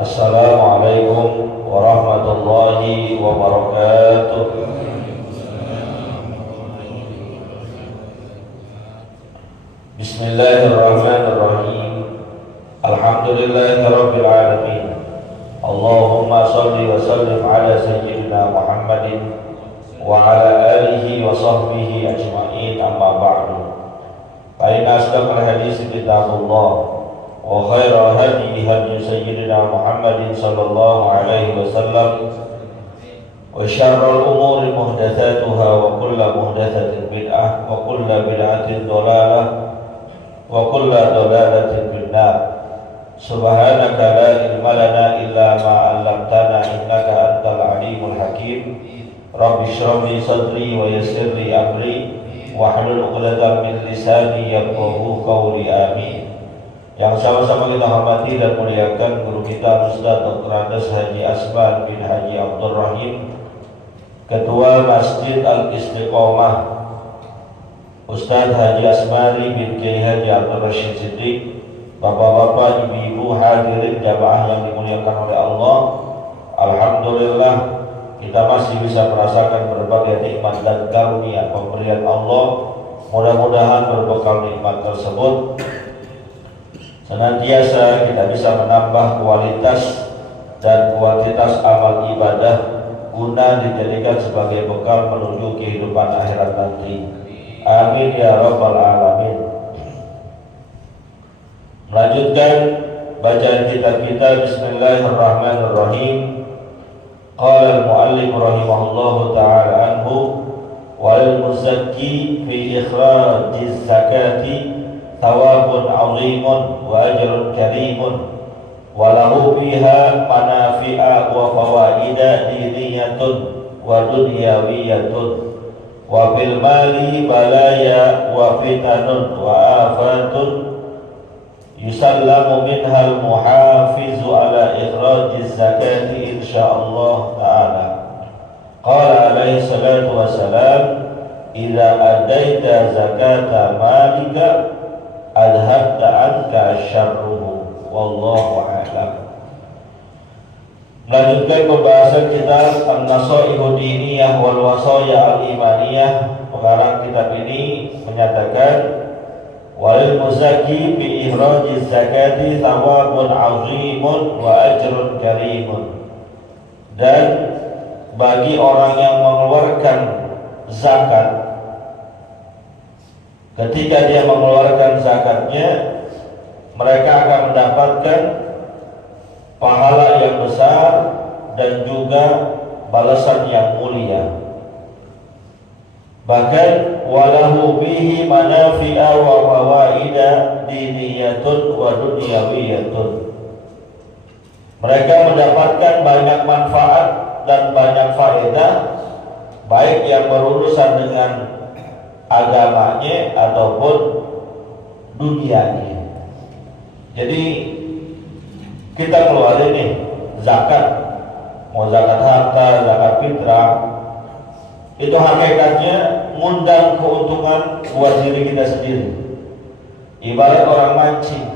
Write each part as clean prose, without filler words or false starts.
Assalamualaikum warahmatullahi wabarakatuh. Bismillahirrahmanirrahim. Alhamdulillahirabbil alamin. Allahumma shalli wa sallim ala sayyidina Muhammadin wa ala alihi wa sahbihi ajma'in, amma ba'du. Fa inna asdaqal hadits kitabullah wa khairal hadi hadi sayyidina Muhammadin sallallahu alaihi wasallam wa syarrul umuri muhdatsatuha wa kullu muhdatsatin bid'ah wa kullu bid'atin dhalalah wa kullu dhalalatin finnar. Subhanaka la ilma lana illa ma 'allamtana innaka antal alimul hakim. Rabbi shrah li sadri wa yassir li amri wahlul 'uqdatam min lisani yafqahu qawli. Amin. Yang sama-sama kita hormati dan muliakan guru kita Ustaz Dr. Andes Haji Asman bin Haji Abdul Rahim, Ketua Masjid Al-Istiqomah, Ustaz Haji Asmari bin Kiai Haji Abdul Rashid Siddiq, bapak-bapak, ibu-ibu, hadirin jamaah yang dimuliakan oleh Allah. Alhamdulillah kita masih bisa merasakan berbagai nikmat dan karunia pemberian Allah. Mudah-mudahan berbekal nikmat tersebut senantiasa kita bisa menambah kualitas dan kuantitas amal ibadah guna dijadikan sebagai bekal menuju kehidupan akhirat nanti. Amin ya rabbal alamin. Melanjutkan bacaan kitab kita, bismillahirrahmanirrahim. Qala al-muallif rahimahullahu ta'ala anhu, wal muzakki fi ikhrajiz zakati thawabun 'azimun wa ajrun karimun wa lahu biha manafi'a wa fawaida diniyatun wa dunyawiyatun wa bil mali balaya wa fitanun wa afatun yusallamu minhal muhafizu ala ikhrajiz zakati insyaallah ta'ala. Qala alaihi salatu wassalam, idza adaita zakata malika adhabta anka syarruhu wallahu a'lam. Melanjutkan pembahasan kitab An-Nasaihu Diniyah wal Wasaya Al-Imaniyah. Pengarang kitab ini menyatakan, walil muzaki bi ihrajiz zakati thawabun 'azimun wa ajrun karimun. Dan bagi orang yang mengeluarkan zakat, ketika dia mengeluarkan zakatnya, mereka akan mendapatkan pahala yang besar dan juga balasan yang mulia. Bahkan walahu bihi manafi'a wa fawaida diniyatun wa dunyawiyatun. Mereka mendapatkan banyak manfaat dan banyak faedah, baik yang berurusan dengan agamanya ataupun dunianya. Jadi kita keluarin nih zakat, mau zakat harta, zakat fitrah, itu hakikatnya ngundang keuntungan buat diri kita sendiri. Ibarat orang mancing.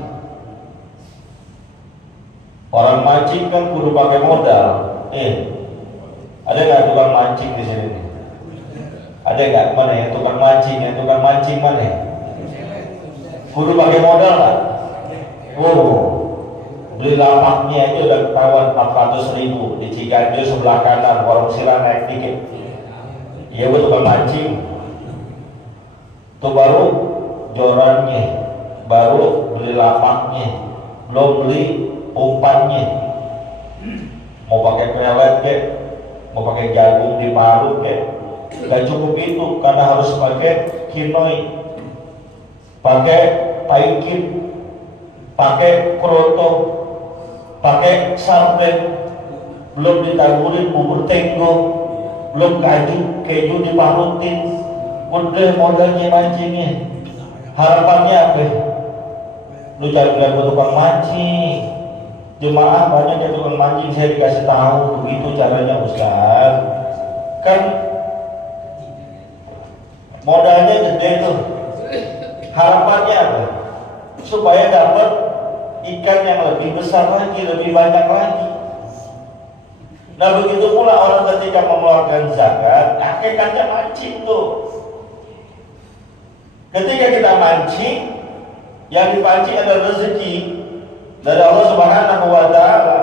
Orang mancing kan kudu pakai modal. Ada nggak tukang mancing di sini? Ada nggak? Mana yang tukang mancing? Yang tukang mancing mana? Kudu pakai modal nggak? Beli lapaknya itu udah ketahuan 400.000 di Ciganjur sebelah kanan, warung sirah naik dikit. Iya, buat tukang mancing. Itu baru jorannya. beli lapaknya, belum beli umpannya. Mau pakai pelet kek, mau pakai jagung diparut kek, gak cukup itu karena harus pakai kinoi, pakai taikin, pakai kroto, pakai sarden, belum ditaburin bubur tenggo, belum keju diparutin. Udah modalnya mancingnya. Harapannya apa? Lu cari tukang mancing. Jemaah banyak yang tukang mancing, saya dikasih tahu begitu caranya Ustaz. Kan modalnya gede tuh. Harapannya apa? Supaya dapat ikan yang lebih besar lagi, lebih banyak lagi. Nah begitu pula orang ketika mengeluarkan zakat, hakikatnya mancing tuh. Ketika kita mancing, yang dipancing adalah rezeki dari Allah Subhanahu wa Ta'ala.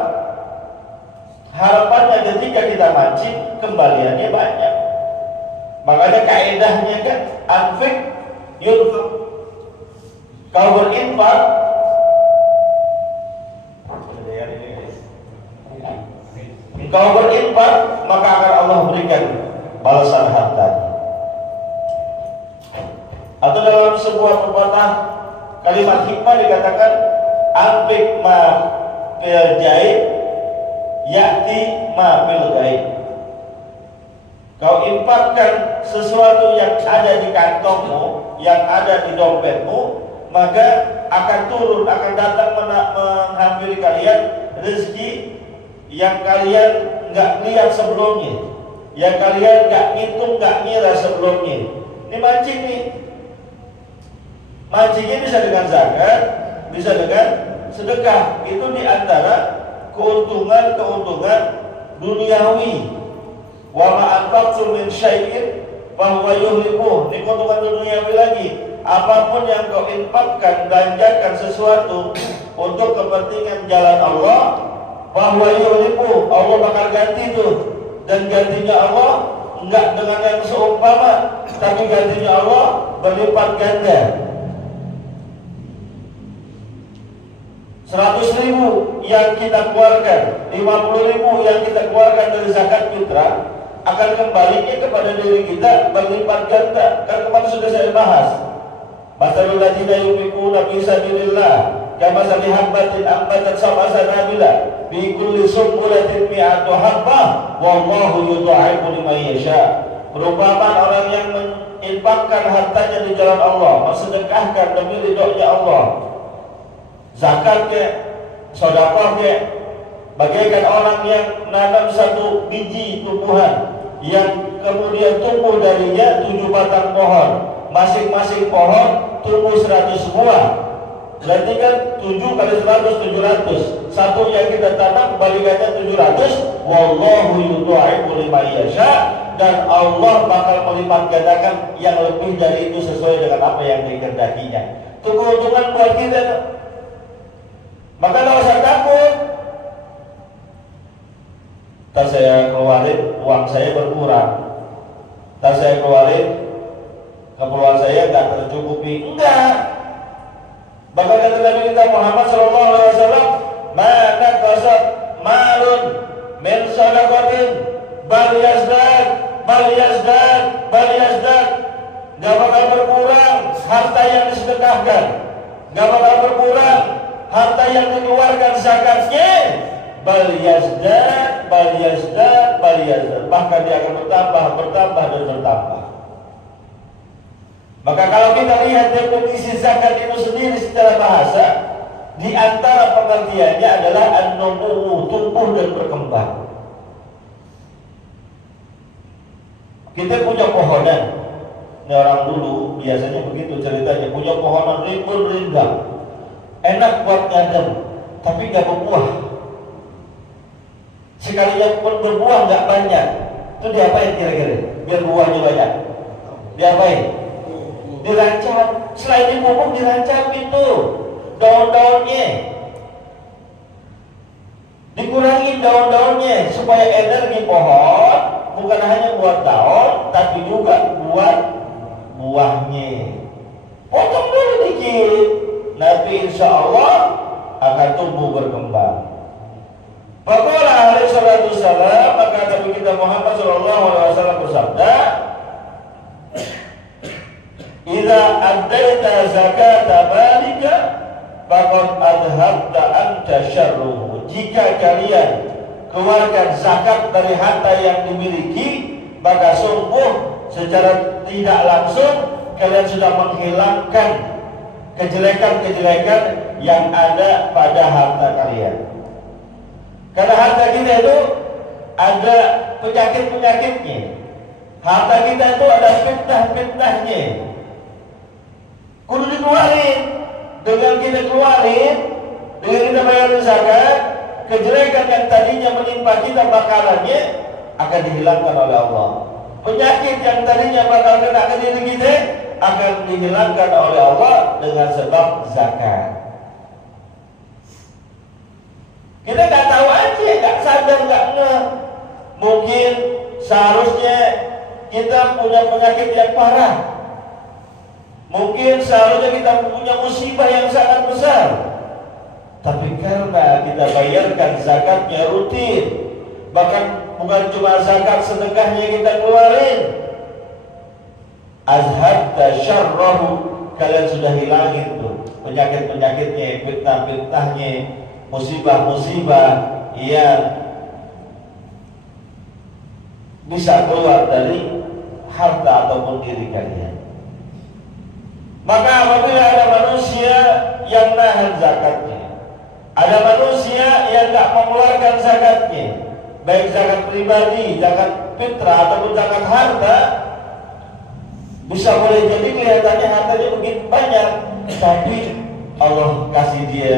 Harapannya ketika kita mancing, kembaliannya banyak. Makanya kaedahnya kan anfik yunfak. Kalau berinfak, kalau berinfak, maka akan Allah berikan balasan hartanya. Atau dalam sebuah pepatah kalimat hikmah dikatakan anfik ma fil jaib ya'ti ma fil gaib. Kau infakkan sesuatu yang ada di kantongmu, yang ada di dompetmu, maka akan turun, akan datang menghampiri kalian rezeki yang kalian nggak lihat sebelumnya, yang kalian nggak ngitung, nggak ngira sebelumnya. Ini mancing nih. Mancingnya bisa dengan zakat, bisa dengan sedekah. Itu diantara keuntungan duniawi. Wa ma anfaqtum min syai'in fa huwa yuhibbuh. Ini keuntungan duniawi lagi. Apapun yang kau infakkan, belanjakan sesuatu untuk kepentingan jalan Allah, fa huwa yuhibbuh, Allah bakal ganti tuh. Dan gantinya Allah enggak dengan yang seumpama, tapi gantinya Allah berlipat ganda. 100.000 yang kita keluarkan, 50.000 yang kita keluarkan dari zakat fitrah akan kembalinya kepada diri kita berlipat ganda. Kan kemarin sudah saya bahas. Masalul ladzina yunfiquna fi sabilillah kamathali habbatin ambatat sab'a sanabila fi kulli sumbulatin mi'atu habbah wallahu yudha'ifu liman yasha. Perumpamaan orang yang menginfakkan hartanya di jalan Allah, mensedekahkan demi ridhonya Allah, zakatnya, sedekahnya, bagaikan orang yang menanam satu biji tumbuhan yang kemudian tumbuh darinya 7 batang pohon, masing-masing pohon tumbuh 100 buah. Berarti kan 7 kali 100 700. Satu yang kita tanam balikannya 700. Wallahu yudha'ifu liman yasha, dan Allah bakal melipat gandakan yang lebih dari itu sesuai dengan apa yang dikehendakinya. Itu keuntungan buat kita. Maka tidak usah takut. Tak saya keluarin, uang saya berkurang. Tak saya keluarin, keperluan saya tidak tercukupi. Enggak. Bahkan kata Nabi kita Muhammad SAW, "Mana kasat malun min sadaqatin bal yazdad, bal yazdad, bal yazdad." Gak bakal berkurang harta yang disedekahkan. Gak bakal berkurang harta yang dikeluarkan zakatnya. Bal yazdad, bal yazdad, bal yazdad. Bahkan dia akan bertambah, bertambah dan bertambah. Maka kalau kita lihat definisi zakat itu sendiri secara bahasa, di antara pengertiannya adalah an-numu, tumbuh dan berkembang. Kita punya pohonan. Ini orang dulu biasanya begitu ceritanya, punya pohonan rimbun rindang, enak buat ngadem, tapi nggak berbuah. Sekalinya pun berbuah nggak banyak, itu diapain kira-kira? Biar buahnya banyak, diapain? Dirancap. Selain dipupuk, dirancap itu daun-daunnya, dikurangi daun-daunnya supaya energi pohon bukan hanya buat daun, tapi juga buat buahnya. Potong dulu dikit, nanti tapi insya Allah akan tumbuh berkembang. Faqala alaihi salatu wassalam, maka Nabi kita Muhammad sallallahu alaihi wasallam bersabda, "Idza addaita zakata malika faqad adhabta anta syarruhu." Jika kalian keluarkan zakat dari harta yang dimiliki, maka sungguh secara tidak langsung kalian sudah menghilangkan kejelekan-kejelekan yang ada pada harta kalian. Karena harta kita itu ada penyakit-penyakitnya. Harta kita itu ada fitnah-fitnahnya. Kudu dikeluarin. Dengan kita keluarin, dengan kita bayar zakat, kejelekan yang tadinya menimpa kita bakalannya akan dihilangkan oleh Allah. Penyakit yang tadinya bakal kena ke diri kita akan dihilangkan oleh Allah dengan sebab zakat. Kita nggak tahu aja, nggak sadar, nggak ngeh. Mungkin seharusnya kita punya penyakit yang parah. Mungkin seharusnya kita punya musibah yang sangat besar. Tapi karena kita bayarkan zakatnya rutin, bahkan bukan cuma zakat sedekahnya kita keluarin, azhabta syarrahu, kalian sudah hilangin tuh penyakit-penyakitnya, fitnah-fitnahnya, musibah-musibah yang bisa keluar dari harta ataupun diri kalian. Maka apabila ada manusia yang nahan zakatnya, ada manusia yang tidak mengeluarkan zakatnya, baik zakat pribadi, zakat fitrah ataupun zakat harta, bisa boleh jadi kelihatannya hartanya begitu banyak, tapi Allah kasih dia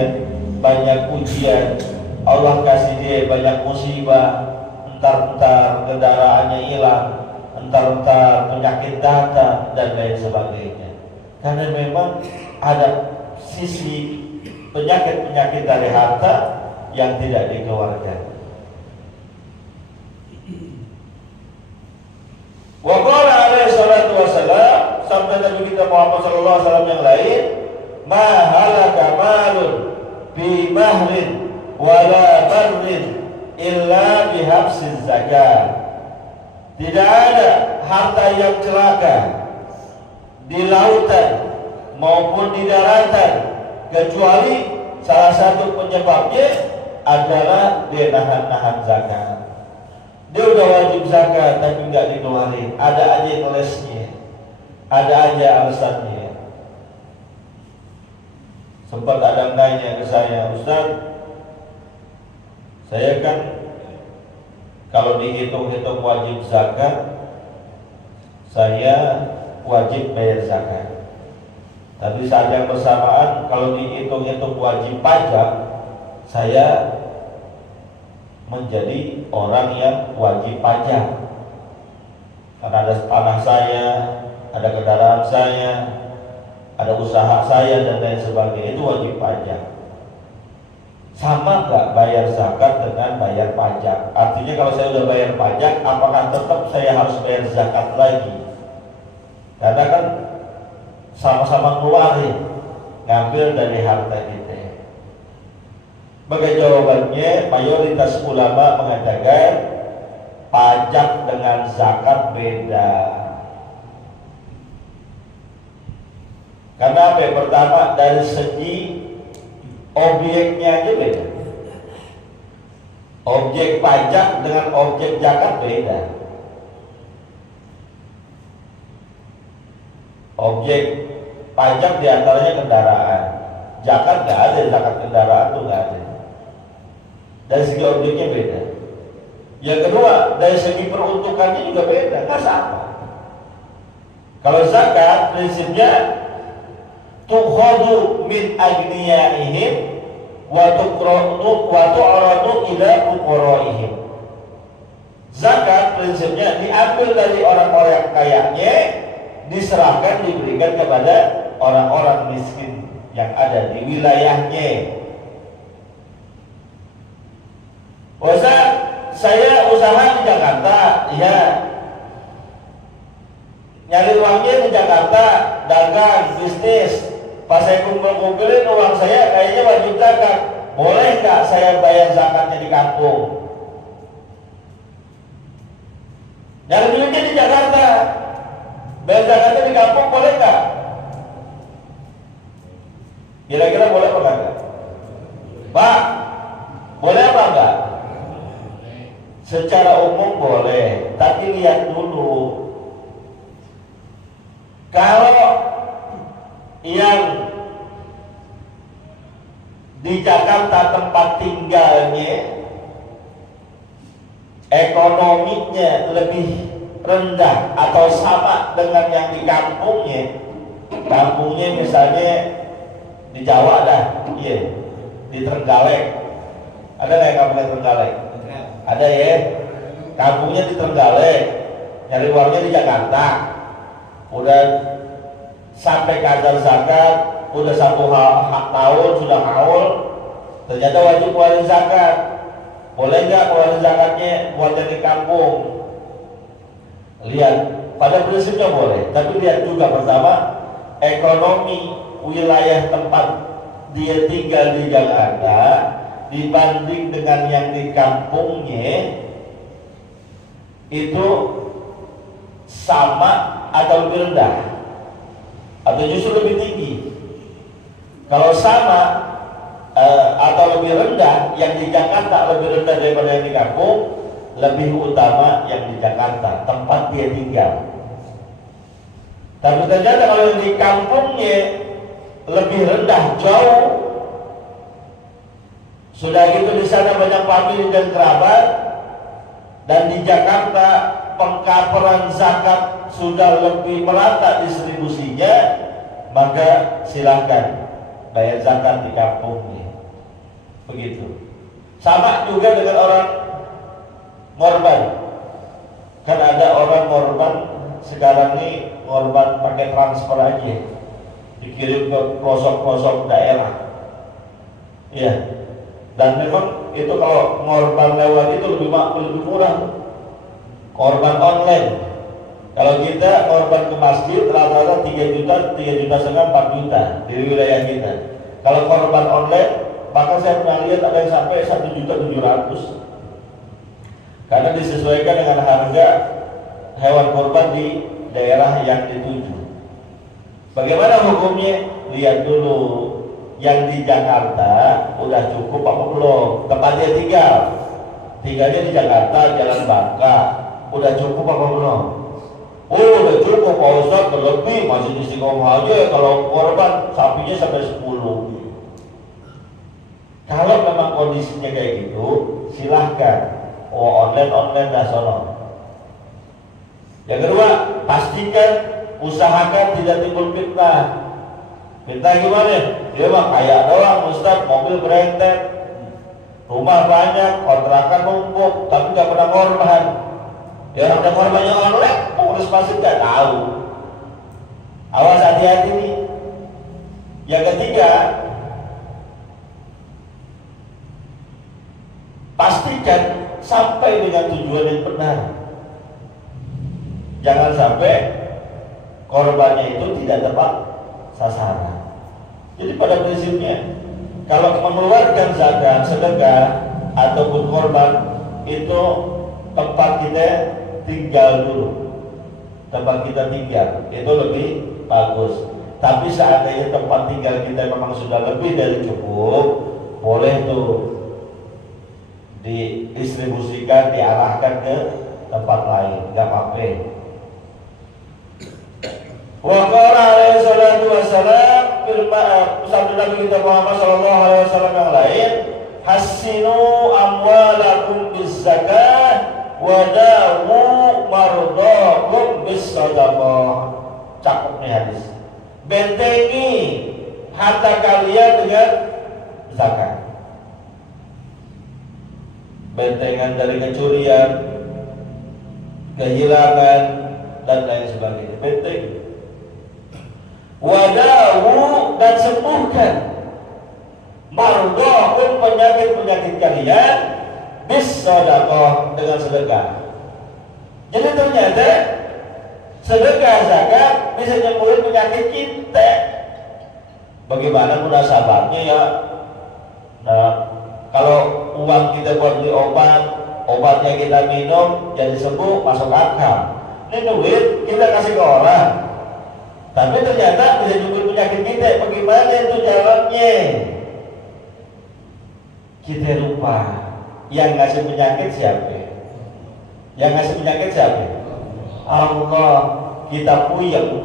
banyak ujian, Allah kasih dia banyak musibah, entar-entar kendaraannya hilang, entar-entar penyakit datang dan lain sebagainya. Karena memang ada sisi penyakit-penyakit dari harta yang tidak dikeluarkan. Wa qala alaihi salatu wassalam, sabda Nabi kita Muhammad sallallahu alaihi wasallam yang lain, ma halaka malun bi mahrin wala barrin illa bihabsiz zakat. Tidak ada harta yang celaka di lautan maupun di daratan kecuali salah satu penyebabnya adalah dia nahan zakat. Dia udah wajib zakat tapi nggak dikeluarin, ada aja kelesnya, ada aja alasannya. Sempat ada yang nanya ke saya, Ustaz, saya kan kalau dihitung-hitung wajib zakat, saya wajib bayar zakat. Tapi saat yang bersamaan kalau dihitung-hitung wajib pajak, saya menjadi orang yang wajib pajak. Karena ada tanah saya, ada kendaraan saya, ada usaha saya dan lain sebagainya, itu wajib pajak. Sama nggak bayar zakat dengan bayar pajak? Artinya kalau saya udah bayar pajak, apakah tetap saya harus bayar zakat lagi? Karena kan sama-sama keluarin, ngambil dari harta kita. Bagi jawabannya, mayoritas ulama mengatakan pajak dengan zakat beda. Karena apa? Pertama, dari segi objeknya aja beda. Objek pajak dengan objek zakat beda. Objek pajak diantaranya kendaraan, zakat nggak ada, zakat kendaraan tuh nggak ada. Dari segi objeknya beda. Yang kedua, dari segi peruntukannya juga beda, nggak sama. Kalau zakat prinsipnya tukhadu min agniyaihim wa tu'radu ila fuqaraihim. Zakat prinsipnya diambil dari orang-orang kayanya, diserahkan, diberikan kepada orang-orang miskin yang ada di wilayahnya. Ustaz, saya usaha di Jakarta, ya, nyari uangnya di Jakarta, dagang, bisnis. Pas saya kumpul-kumpulin uang saya wajib zakat, boleh nggak saya bayar zakatnya di kampung? Yang duitnya di Jakarta, bayar zakatnya di kampung boleh nggak? Kira-kira boleh apa enggak? Pak, boleh apa enggak? Secara umum boleh, tapi lihat dulu. Kalau yang di Jakarta tempat tinggalnya ekonominya lebih rendah atau sama dengan yang di kampungnya misalnya di Jawa dah, iya, di Trenggalek, ada nggak yang kampungnya Trenggalek? Ada ya, kampungnya di Trenggalek, nyari uangnya di Jakarta, udah sampai kadar zakat, udah 1 tahun sudah haul, ternyata wajib keluarin zakat. Boleh nggak keluarin zakatnya buat yang di kampung? Lihat, pada prinsipnya boleh, tapi lihat juga pertama ekonomi wilayah tempat dia tinggal di Jakarta dibanding dengan yang di kampungnya itu sama atau lebih rendah atau justru lebih tinggi. Kalau sama atau lebih rendah, yang di Jakarta lebih rendah daripada yang di kampung, lebih utama yang di Jakarta tempat dia tinggal. Tapi ternyata kalau yang di kampungnya lebih rendah jauh, sudah gitu di sana banyak famili dan kerabat, dan di Jakarta pengkaperan zakat sudah lebih merata distribusinya, maka silahkan bayar zakat di kampungnya. Begitu. Sama juga dengan orang ngorban. Kan ada orang ngorban sekarang ini ngorban pakai transfer aja, dikirim ke pelosok-pelosok daerah. Iya. Dan memang itu kalau ngorban lewat itu lebih murah. Korban online. Kalau kita korban ke masjid rata-rata 3 juta, 3 juta setengah, 4 juta di wilayah kita. Kalau korban online, bahkan saya pernah lihat ada yang sampai 1.700.000. Karena disesuaikan dengan harga hewan korban di daerah yang dituju. Bagaimana hukumnya? Lihat dulu, yang di Jakarta udah cukup apa belum? Tempatnya tinggalnya di Jakarta, Jalan Bangka, udah cukup apa belum? Oh, udah cukup Pak Ustaz, berlebih masih istiqomah aja kalau korban sapinya sampai 10. Kalau memang kondisinya kayak gitu, silahkan. Oh, online dah sono. Yang kedua, pastikan, usahakan tidak timbul fitnah. Fitnah gimana? Dia mah kaya doang Ustaz, mobil berentet, rumah banyak, kontrakan numpuk, tapi gak pernah korban. Ya orang yang korbannya online, pengurus masjid gak tahu. Awas, hati-hati nih. Yang ketiga, pastikan sampai dengan tujuan yang benar. Jangan sampai korbannya itu tidak tepat sasaran. Jadi pada prinsipnya, kalau mengeluarkan zakat, sedekah ataupun korban, itu tempat kita tinggal dulu. Tempat kita tinggal itu lebih bagus. Tapi seandainya tempat tinggal kita memang sudah lebih dari cukup, boleh tuh didistribusikan, diarahkan ke tempat lain, nggak apa-apa. Wa qala alaihi salatu wassalam, sabda Nabi kita Muhammad sallallahu alaihi wasallam yang lain, hassinu amwalakum bizzakah wa dawu mardakum bis-shadaqah. Cakep nih hadis. Bentengi harta kalian dengan zakat. Bentengan dari kecurian, kehilangan dan lain sebagainya. Benteng. Wadawu, dan sembuhkan mardakum, penyakit-penyakit kalian bis-shadaqah, dengan sedekah. Jadi ternyata sedekah zakat bisa nyembuhin penyakit kita. Bagaimana munasabahnya ya? Nah, kalau uang kita buat beli obat, obatnya kita minum jadi sembuh, masuk akal. Ini duit kita kasih ke orang, tapi ternyata bisa nyembuhin penyakit kita. Bagaimana itu jalannya? Kita lupa yang ngasih penyakit siapa? Yang ngasih penyakit siapa? Allah. Kita puyeng,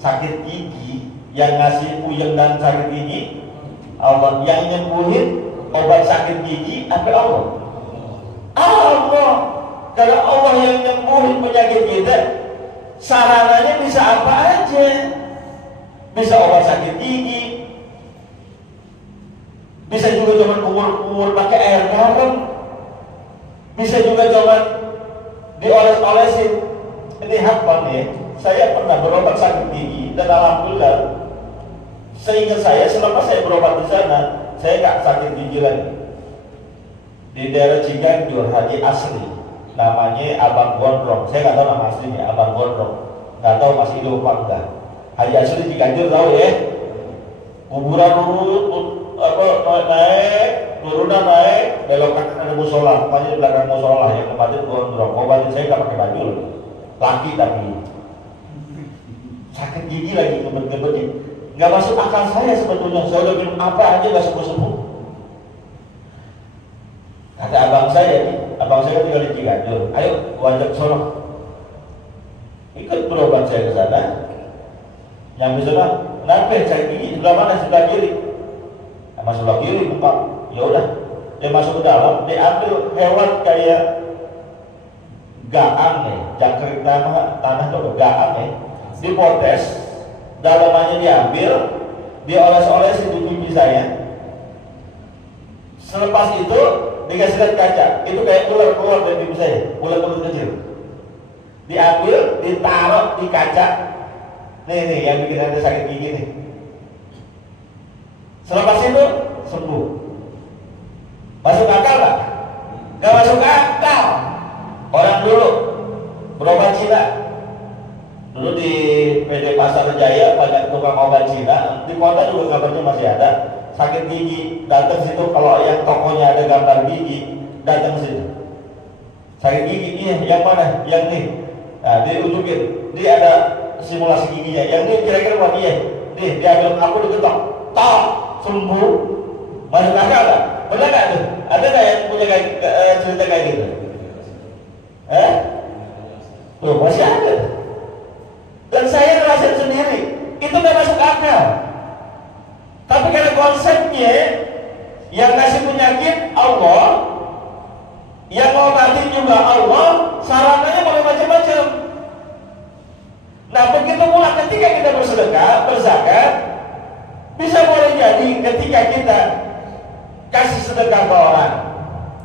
sakit gigi, yang ngasih puyeng dan sakit gigi Allah. Yang nyembuhin obat sakit gigi apa Allah? Allah. Kalau Allah yang nyembuhin penyakit kita, sarananya bisa apa aja. Bisa obat sakit gigi, bisa juga cuma kumur-kumur pakai air garam, bisa juga cuma dioles-olesin. Ini hafal nih, saya pernah berobat sakit gigi dan alhamdulillah, seingat saya selama saya berobat di sana, saya nggak sakit gigi lagi. Di daerah Ciganjur, Haji Asri, namanya Abang Gondrong. Saya nggak tahu nama aslinya, Abang Gondrong. Nggak tahu masih hidup apa enggak. Haji Asri Ciganjur tahu ya? Kuburan naik, turunan naik, belok kanan ada musola, makanya di belakang musola yang tempatnya Gondrong. Obatin saya nggak pakai baju loh. Laki tapi sakit gigi lagi ngebet-ngebet, nggak masuk akal saya sebetulnya. Saya udah minum apa aja nggak sembuh-sembuh. Kata abang saya tinggal di Ciganjur, ayo gua ajak sono, ikut berobat saya ke sana. Nyampe sana, kenapa sakit gigi sebelah mana? Sebelah kiri. Sama sebelah kiri buka. Ya udah, dia masuk ke dalam, diambil hewan kayak gaang nih, jangkrik tanah tuh gaang nih, dipotes, dalamannya diambil, dioles-olesin di pipi saya. Selepas itu dikasih lihat kaca, itu kayak ular keluar dari pipi saya, ular kecil. Diambil, ditaruh di kaca. Nih yang bikin anda sakit gigi nih. Selepas itu sembuh. Masuk akal nggak? Nggak masuk akal. Orang dulu berobat Cina, dulu di PD Pasar Jaya banyak tukang obat Cina. Di kota juga kabarnya masih ada. Sakit gigi datang situ, kalau yang tokonya ada gambar gigi datang situ. Sakit gigi, iya yang mana? Yang nih. Nah diunjukin, dia ada simulasi giginya. Yang ini kira-kira buat dia. Nih diambil aku diketok, tok sembuh. Masuk akal nggak? Benar nggak tuh? Ada nggak yang punya cerita kayak gitu? Loh masih ada. Dan saya ngerasain sendiri, itu gak masuk akal. Tapi karena konsepnya yang ngasih penyakit Allah, yang ngobatin juga Allah, sarananya boleh macam-macam. Nah begitu pula ketika kita bersedekah, berzakat, bisa boleh jadi ketika kita kasih sedekah ke orang,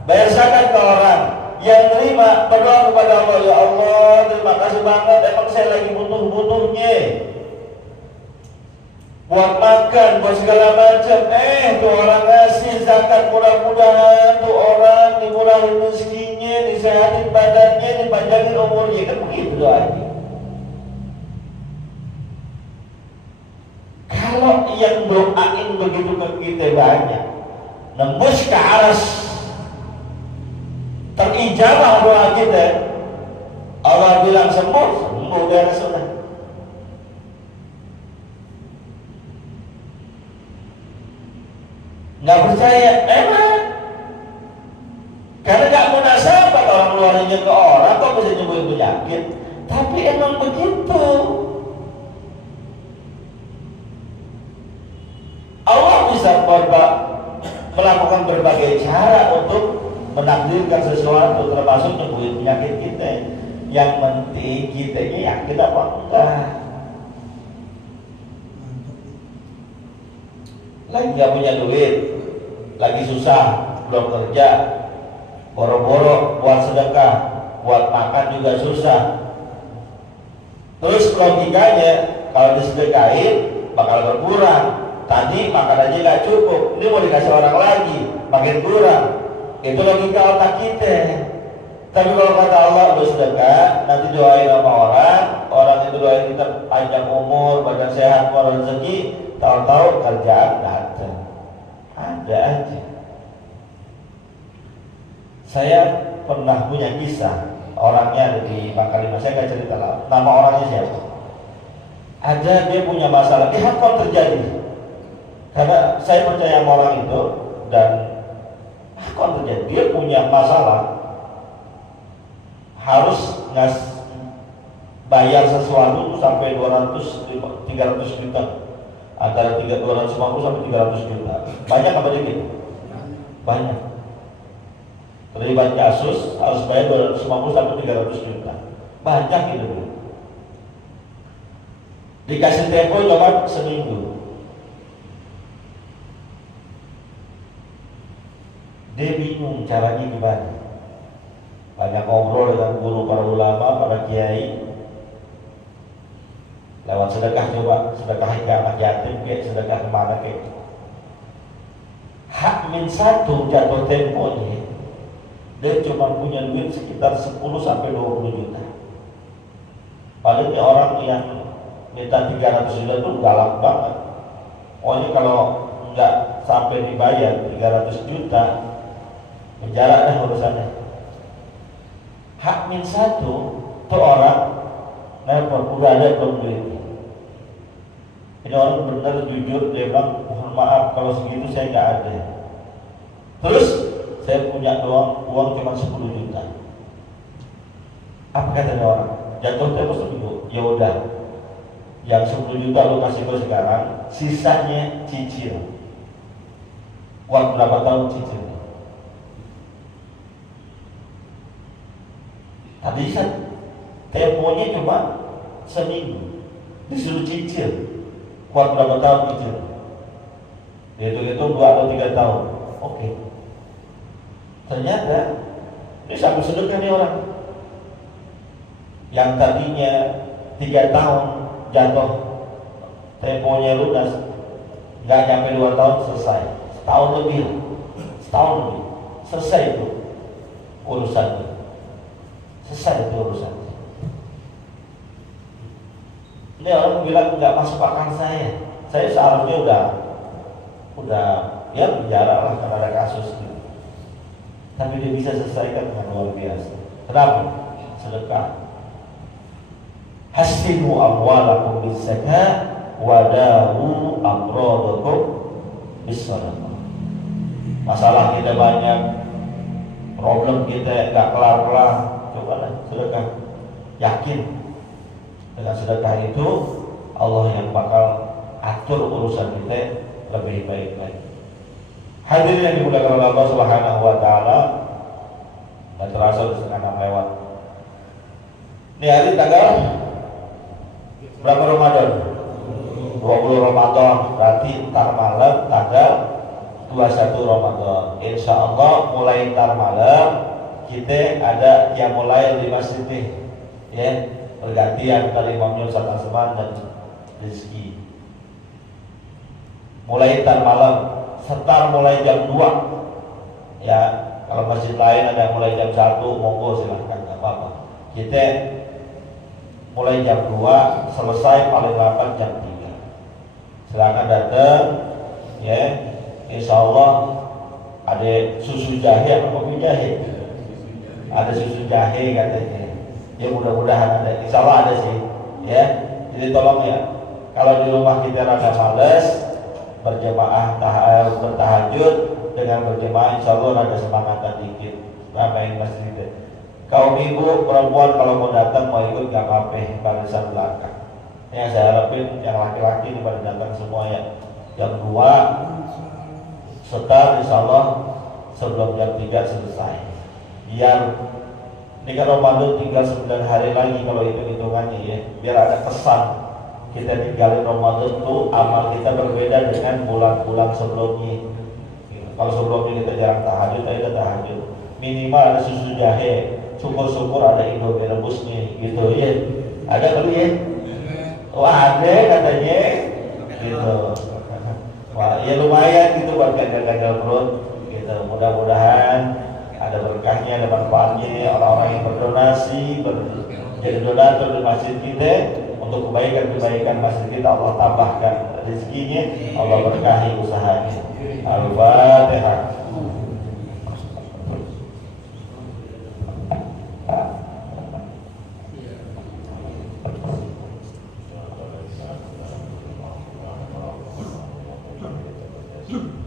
bayar zakat ke orang, yang terima berdoa kepada Allah, ya Allah terima kasih banget, emang saya lagi butuh-butuhnya buat makan, buat segala macam. Tuh orang ngasih zakat, mudah-mudahan tuh orang dimurahin rezekinya, disehatin badannya, dipanjangin umurnya. Kan begitu doanya. Kalau yang doain begitu ke kita banyak, nembus ke aras, terijabah doa kita, Allah bilang sembuh dari sunnah. Nggak percaya, emang karena nggak munasabah orang ngeluarinnya ke orang, kok bisa nyembuhin penyakit. Tapi emang begitu. Allah bisa melakukan berbagai cara untuk menakdirkan sesuatu, termasuk nyembuhin penyakit kita. Yang penting kita ini yakin apa enggak. Lagi nggak punya duit, lagi susah, belum kerja, boro-boro buat sedekah, buat makan juga susah. Terus logikanya kalau disedekahin bakal berkurang. Tadi makan aja nggak cukup, ini mau dikasih orang lagi, makin kurang. Itu logika otak kita. Tapi kalau kata Allah, lu sedekah, nanti doain sama orang itu doain kita panjang umur, badan sehat, rezeki, tahu-tahu kerjaan datang. Ada aja. Saya pernah punya kisah, orangnya ada di Pangkalima, saya nggak cerita nama orangnya siapa. Ada dia punya masalah, hakon terjadi. Karena saya percaya sama orang itu dan hakon terjadi. Dia punya masalah, harus bayar sesuatu itu sampai 300 juta, antara 250 sampai 300 juta. Banyak apa dikit? Banyak. Terlibat kasus harus bayar 250 sampai 300 juta. Banyak itu. Dikasih tempo cuma seminggu. Dia bingung caranya gimana. Banyak ngobrol dengan guru, para ulama, para kiai. Lewat sedekah, coba sedekah ke anak yatim, kayak sedekah kemana kayak. H-1 jatuh temponya, dia cuma punya duit sekitar 10 sampai 20 juta. Paling orang yang minta 300 juta itu galak banget. Pokoknya kalau nggak sampai dibayar 300 juta, penjara dah urusannya. H-1 tuh orang nelpon, udah ada belum duit. Ini orang benar jujur, dia bilang mohon maaf kalau segitu saya nggak ada. Terus saya punya uang cuma 10 juta. Apa katanya orang? Jatuh tempo seminggu. Ya udah, yang 10 juta lo kasih gue sekarang, sisanya cicil. Uang berapa tahun cicil? Tadi temponya cuma seminggu, disuruh cicil. Kuat berapa tahun cicil? Hitung-hitung 2 atau 3 tahun. Oke. Ternyata ini sampai sedekah nih orang. Yang tadinya 3 tahun jatuh temponya lunas, nggak nyampe 2 tahun selesai. Setahun lebih selesai itu urusannya. Selesai itu urusannya. Ini orang bilang nggak masuk akal saya. Saya seharusnya udah ya penjara lah karena ada kasus gitu. Tapi dia bisa selesaikan dengan luar biasa. Kenapa? Sedekah. Hasinu amwalakum bis-zakah wadahu amradakum bis-sadaqah. Masalah kita banyak, problem kita nggak kelar-kelar. Cobalah sedekah. Yakin dengan sedekah itu Allah yang bakal atur urusan kita lebih baik-baik. Hadirin yang dimuliakan oleh Allah Subhanahu wa taala, dan terasa di setengah 6 lewat. Ini hari tanggal berapa Ramadan? 20 Ramadan, berarti ntar malam tanggal 21 Ramadan. Insya Allah mulai ntar malam kita ada yang mulai di masjid nih, ya, pergantian dari Imam Yusuf Asman dan Rizki. Mulai ntar malam, setar mulai jam 2. Ya, kalau masjid lain ada mulai jam 1, monggo silahkan, nggak apa-apa. Kita mulai jam 2, selesai paling lambat jam 3. Silahkan datang, ya. Insya Allah ada susu jahe atau kopi jahe. Ada susu jahe katanya. Ya mudah-mudahan ada. Insya Allah ada sih, ya. Jadi tolong ya, kalau di rumah kita rada males berjemaah bertahajud, dengan berjemaah insya Allah rada semangatan dikit, ramein masjid. Kaum ibu perempuan kalau mau datang mau ikut gak apa-apa, barisan belakang. Yang saya harapin yang laki-laki ini pada datang semua ya. Jam 2 setar insya Allah sebelum jam 3 selesai. Biar ini kan Ramadan tinggal 9 hari lagi kalau hitung-hitungannya ya. Biar ada kesan kita tinggalin Ramadan tuh amal kita berbeda dengan bulan-bulan sebelumnya. Kalau sebelumnya kita jarang tahajud, kita tahajud. Minimal ada susu jahe, syukur-syukur ada Indomie rebusnya gitu ya. Ada kali ya? Wah ada katanya gitu. Wah ya lumayan gitu buat gagal-gagal perut gitu. Mudah-mudahan ada berkahnya, ada manfaatnya. Orang-orang yang berdonasi, jadi donatur di masjid kita untuk kebaikan-kebaikan masjid kita, Allah tambahkan rezekinya, Allah berkahi usahanya. Al-Fatihah. Alhamdulillah.